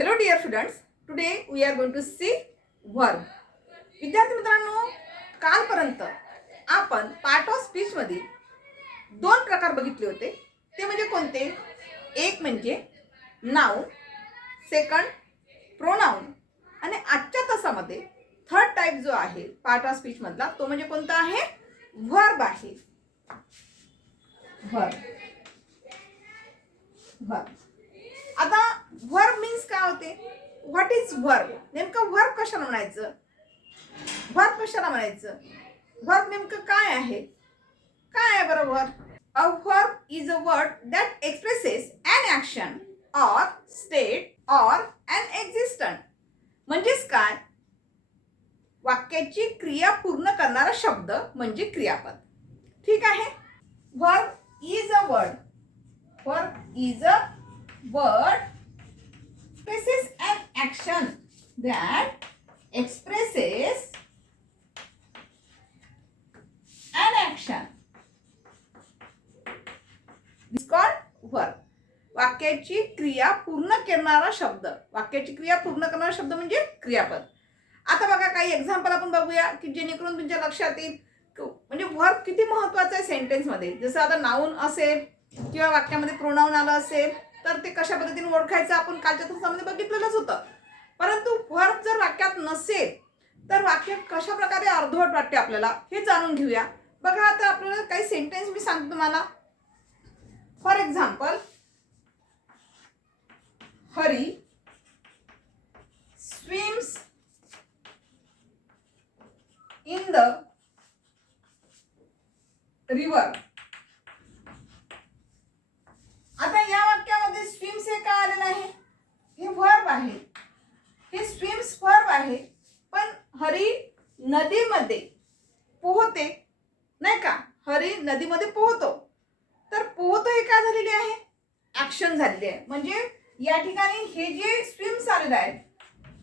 Hello dear students, today we are going to see verb. विद्यार्थी मित्रांनो, कालपर्यंत आपण पार्ट ऑफ स्पीच मध्ये दोन प्रकार बघितले होते. ते म्हणजे कोणते? एक म्हणजे नाउन, सेकंड प्रोनाउन. आणि आजच्या तासामध्ये थर्ड टाइप जो आहे पार्ट ऑफ स्पीच मधला तो म्हणजे कोणता आहे? वर्ब आहे. वर्ब. आता वर्ब मीन्स काय होते? What is verb? नेमकं वर्ब कशाला म्हणायचं? वर्ब कशाला म्हणायचं? वर्ब नेमकं काय आहे? काय आहे बरं verb? A verb is a word that expresses an action or state or an existent. म्हणजेच काय? वाक्याची क्रिया पूर्ण करणारा शब्द म्हणजे क्रियापद. ठीक आहे. Verb is a word. Verb is a word expresses an action that expresses an action. This is called verb. वाक्याची क्रिया पूर्ण करणारा शब्द. वाक्याची क्रिया पूर्ण करणारा शब्द म्हणजे क्रियापद. आता बघा काही एक्झाम्पल आपण बघूया की जेणेकरून तुमच्या लक्षात येईल म्हणजे वर्ब किती महत्त्वाचं आहे सेंटेन्स मध्ये. जसं आता नाउन असेल किंवा वाक्यामध्ये प्रोनाउन आलं असेल तर ते कशा पद्धतीने ओळखायचं आपण कालच्या तासामध्ये बघितलेलंच होतं. परंतु वर्ब जर वाक्यात नसेल तर वाक्य कशा प्रकारे अर्धवट वाटते आपल्याला हे जाणून घेऊया. बघा आता आपल्याला काही सेंटेन्स मी सांगतो तुम्हाला. For example, Hari swims in the river. आता या वाक्यामध्ये स्विम्स हे काय आलेलं आहे? हे वर्ब आहे. हे स्विम्स वर्ब आहे. पण हरी नदीमध्ये पोहते नाही का? हरी नदीमध्ये पोहतो. तर पोहतो हे काय झालेले आहे? ऍक्शन झालेली आहे. म्हणजे या ठिकाणी हे जे स्विम्स आलेलं आहे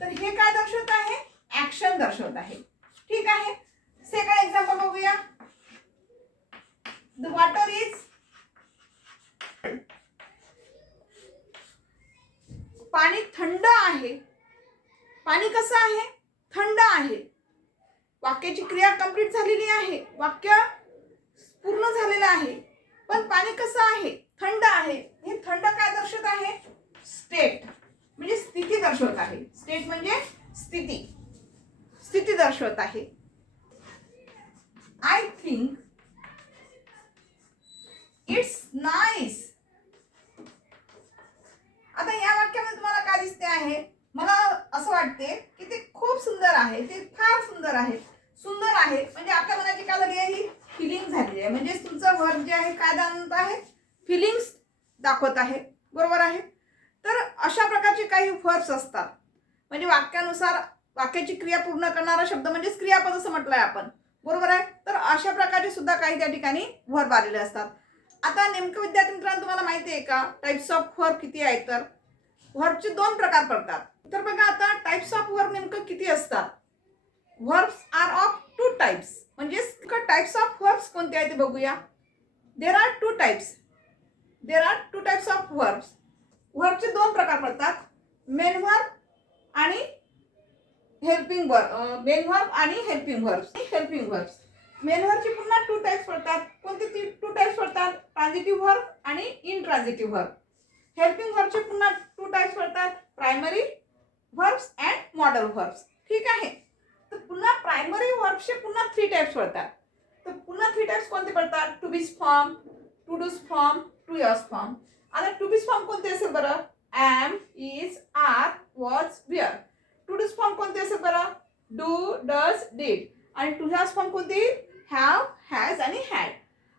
तर हे काय दर्शवत आहे? ऍक्शन दर्शवत आहे. ठीक आहे. सेकंड एक्झाम्पल बघूया. द वॉटर इज पाणी थंड आहे. पाणी कसं आहे? थंड आहे. वाक्याची क्रिया कंप्लीट झालेली आहे. वाक्य पूर्ण झालेलं आहे. पण पाणी कसं आहे? थंड आहे. हे थंड काय दर्शवत आहे? स्टेट म्हणजे स्थिती दर्शवत आहे. स्टेट म्हणजे स्थिती. स्थिती दर्शवत आहे. I think it's nice. आता या वाक्यामध्ये तुम्हाला काय दिसते आहे? मला असं वाटते की ते खूप सुंदर आहे. ते फार सुंदर आहे. सुंदर आहे म्हणजे आपल्या मनाची काय झाली आहे? ही फिलिंग झाली आहे. म्हणजे तुमचं वर्ब जे आहे काय दाखवत आहे? फिलिंग्स दाखवत आहे. बरोबर आहे. तर अशा प्रकारचे काही वर्ब्स असतात. म्हणजे वाक्यानुसार वाक्याची क्रिया पूर्ण करणारा शब्द म्हणजेच क्रियापद असं म्हटलंय आपण. बरोबर आहे. तर अशा प्रकारचे सुद्धा काही त्या ठिकाणी वर्ब आलेले असतात. आता नेमकं विद्यार्थी मित्रांनो तुम्हाला माहिती आहे का टाइप्स ऑफ वर्ब किती आहेत? तर वर्बचे दोन प्रकार पडतात. तर बघा आता टाइप्स ऑफ वर्ब नेमकं किती असतात? Verbs are of two types. म्हणजे टाइप्स ऑफ वर्ब्स कोणते आहेत ते बघूया. There are two types. There are two types of verbs. वर्बचे दोन प्रकार पडतात. मेन वर्ब आणि हेल्पिंग वर्ब. मेन वर्ब आणि helping verbs. Helping verbs. Main वर्बची पुन्हा टू टाइप्स पडतात. कोणते टू टाइप्स पडतात? ट्रान्झिटिव्ह वर्ब आणि इनट्रान्झिटिव्ह वर्ब. हेल्पिंग वर्बचे पुन्हा टू टाइप्स पडतात. Primary verbs and modal verbs. ठीक आहे. तर पुन्हा प्रायमरी वर्ब्सचे पुन्हा थ्री टाइप्स पडतात. तर पुन्हा थ्री टाइप्स कोणते पडतात? To be's form, to do's form, to yes form. आता टू बीज फॉर्म कोणते असेल बरं? Am, is, are, was, were. To do's form कोणते असेल बरं? Do, does, did. आणि टू हॅज फॉर्म कोणते? हॅव, हॅज आणि हॅड.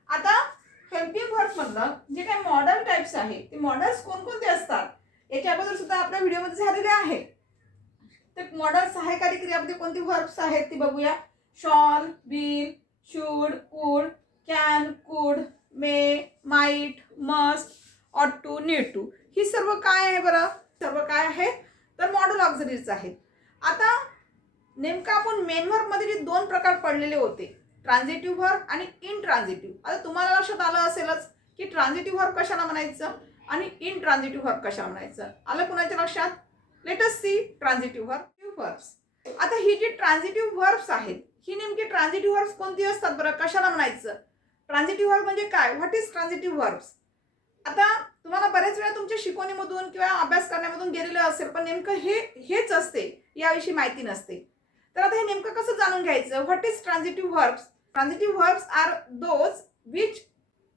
आता हेल्पिंग वर्ब्स मधलं जे काही मॉडल टाइप्स आहे ते मॉडल्स कोणकोणते असतात याच्या अगोदर सुद्धा आपल्या व्हिडिओमध्ये झालेले आहे. ते मॉडल सहायकारी क्रियापदे कोणती वर्ब्स आहेत ती बघूया. Shawl, will, should, would, can, कुड, मे, माइट, मस्ट, ऑट टू, नीड टू. ही सर्व काय आहे बरं? सर्व काय आहे? तर मॉडल ऑक्झिलरीज आहेत. आता नेमकं आपण मेन वर्ब मध्ये जे दोन प्रकार पडलेले होते ट्रान्झिटिव्ह वर्ब आणि इनट्रान्झिटिव्ह. आता तुम्हाला लक्षात आलं असेलच की ट्रान्झिटिव्ह वर्ब कशाला म्हणायचं आणि इनट्रान्झिटिव्ह वर्ब कशाला म्हणायचं. आलं कुणाच्या लक्षात? Let us see transitive verbs. आता ही जी ट्रान्झिटिव्ह वर्ब्स आहेत, ही नेमकी ट्रान्झिटिव्ह वर्ब्स कोणती असतात बरं? कशाला म्हणायचं? ट्रान्झिटिव्ह वर्ब म्हणजे काय? What is transitive verbs? आता तुम्हाला बरेच वेळा तुमच्या शिकवणीमधून किंवा अभ्यास करण्यामधून गेलेलं असेल, पण नेमकं हेच असते, याविषयी माहिती नसते. तर आता हे नेमकं कसं जाणून घ्यायचं? What is transitive verbs? Transitive verbs are those which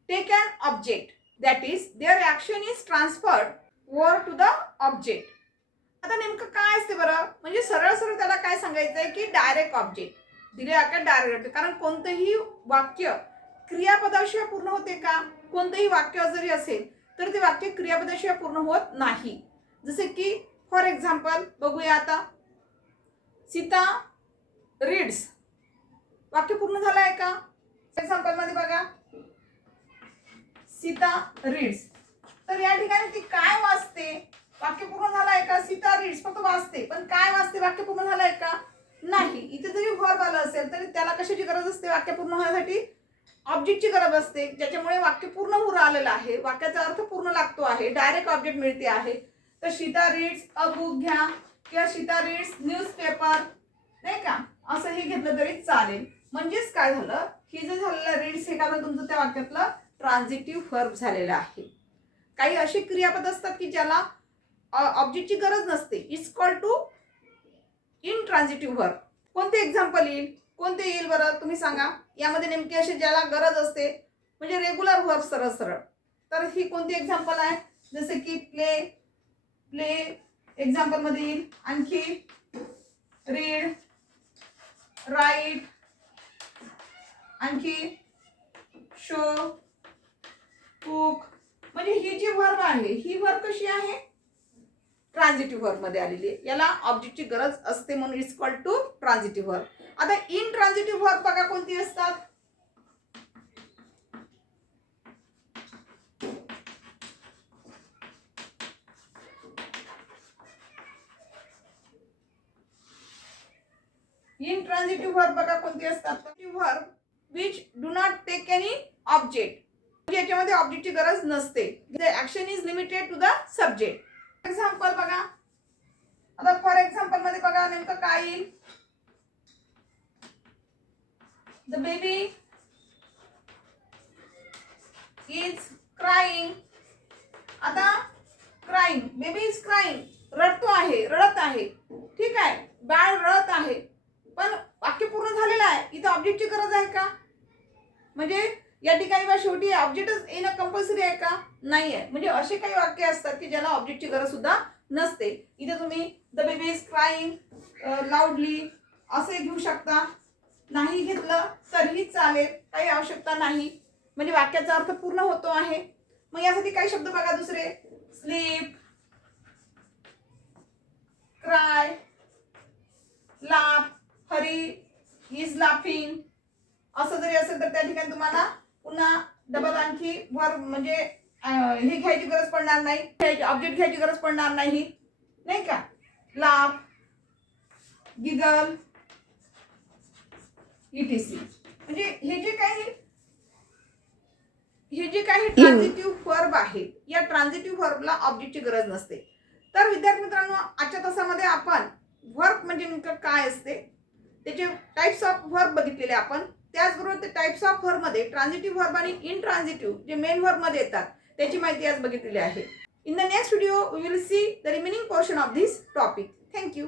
take an object, that is their action is transferred over to the object. आता नेमकं काय असते बरं? म्हणजे सरळ सरळ त्याला काय सांगायचंय की डायरेक्ट ऑब्जेक्ट दिले आकार डायरेक्ट. कारण कोणतंही वाक्य क्रियापदाशिवाय पूर्ण होते का? कोणतंही वाक्य जरी असेल तर ते वाक्य क्रियापदाशिवाय पूर्ण होत नाही. जसे की फॉर एक्झाम्पल बघूया आता, सीता रीड्स. वाक्य पूर्ण झालं आहे का? एक्झाम्पल मध्ये बघा, सीता रीड्स. तर या ठिकाणी ती काय वाचते? वाक्य पूर्ण झालं आहे का? सीता रीड्स फक्त वाचते, पण काय वाचते? वाक्य पूर्ण झालं आहे का? नाही. इथे जरी वर्ब आलं असेल तरी त्याला कशाची गरज असते? वाक्य पूर्ण होण्यासाठी ऑब्जेक्टची गरज असते, ज्याच्यामुळे वाक्य पूर्ण होऊन आलेलं आहे, वाक्याचा अर्थ पूर्ण लागतो आहे, डायरेक्ट ऑब्जेक्ट मिळते आहे. तर सीता रीड्स अ बुक घ्या किंवा सीता रीड्स न्यूजपेपर, नाही का, असं हे घेतलं तरी चालेल. म्हणजेच काय झालं, ही जे झालेलं रीड्स हे काय तुमचं त्या वाक्यातलं ट्रान्झिटिव्ह वर्ब झालेलं आहे. काही अशी क्रियापद असतात की ज्याला ऑब्जेक्टची गरज नसते, इट्स कॉल्ड टू इनट्रान्झिटिव्ह वर्ब. कोणते एक्झाम्पल येईल? कोणते येईल बरं तुम्ही सांगा? यामध्ये नेमके असे ज्याला गरज असते, म्हणजे रेग्युलर वर्ब सरळ सरळ. तर ही कोणती एक्झाम्पल आहे? जसे की प्ले, प्ले एक्झाम्पल मध्ये येईल. आणखी रीड, राईट, आणखी शो, कुक. म्हणजे ही जी वर्ब आहे, ही वर्ब कशी आहे? ट्रान्झिटिव्ह वर्ब मध्ये आलेली आहे. याला ऑब्जेक्टची गरज असते म्हणून it's called to transitive verb. आता इन ट्रान्झिटिव्ह वर्ब बघा कोणती असतात? इन ट्रान्झिटिव्ह वर्ब बघा कोणती असतात? Verb which do not take any object, याच्यामध्ये ऑब्जेक्टची गरज नसते. The action is limited to the subject. Example बघा. आता फॉर एक्झाम्पल मध्ये बघा नेमकं काय येईल? The baby is crying. आता क्राईंग, बेबी इज क्राईंग, रडतो आहे, रडत आहे. ठीक आहे, बाळ रडत आहे, पण वाक्य पूर्ण झालेलं आहे. इथं ऑब्जेक्टची गरज आहे का? म्हणजे या ठिकाणी बा शेवटी ऑब्जेक्टच येणं कंपल्सरी आहे का? नाही आहे. म्हणजे असे काही वाक्य असतात की ज्याला ऑब्जेक्टची गरज सुद्धा नसते. इथे तुम्ही द बेबी इज क्राईंग लाऊडली असे घेऊ शकता. नाही घेतलं तरीही चालेल, काही आवश्यकता नाही. म्हणजे वाक्याचा अर्थ पूर्ण होतो आहे. मग यासाठी काही शब्द बघा दुसरे, sleep, cry, laugh, Hari is laughing. असं जरी असेल तर त्या ठिकाणी तुम्हाला पुन्हा डबल आणखी वर्ब म्हणजे हे घ्यायची गरज पडणार नाही, ऑब्जेक्ट घ्यायची गरज पडणार नाही, नाही का. Laugh, giggle, etc.. म्हणजे हे जे काही ट्रान्झिटिव्ह वर्ब आहेत, या ट्रान्झिटिव्ह वर्बला ऑब्जेक्टची गरज नसते. तर विद्यार्थी मित्रांनो, आजच्या तासामध्ये आपण वर्ब म्हणजे नेमकं काय असते, त्याचे टाइप्स ऑफ वर्ब बघितलेले आपण. त्याचबरोबर ते टाइप्स ऑफ वर्ब मध्ये ट्रान्झिटिव्ह वर्ब आणि इनट्रान्झिटिव्ह जे मेन वर्ब मध्ये येतात त्याची माहिती आज बघितलेली आहे. In the next video we will see the remaining portion of this topic. Thank you.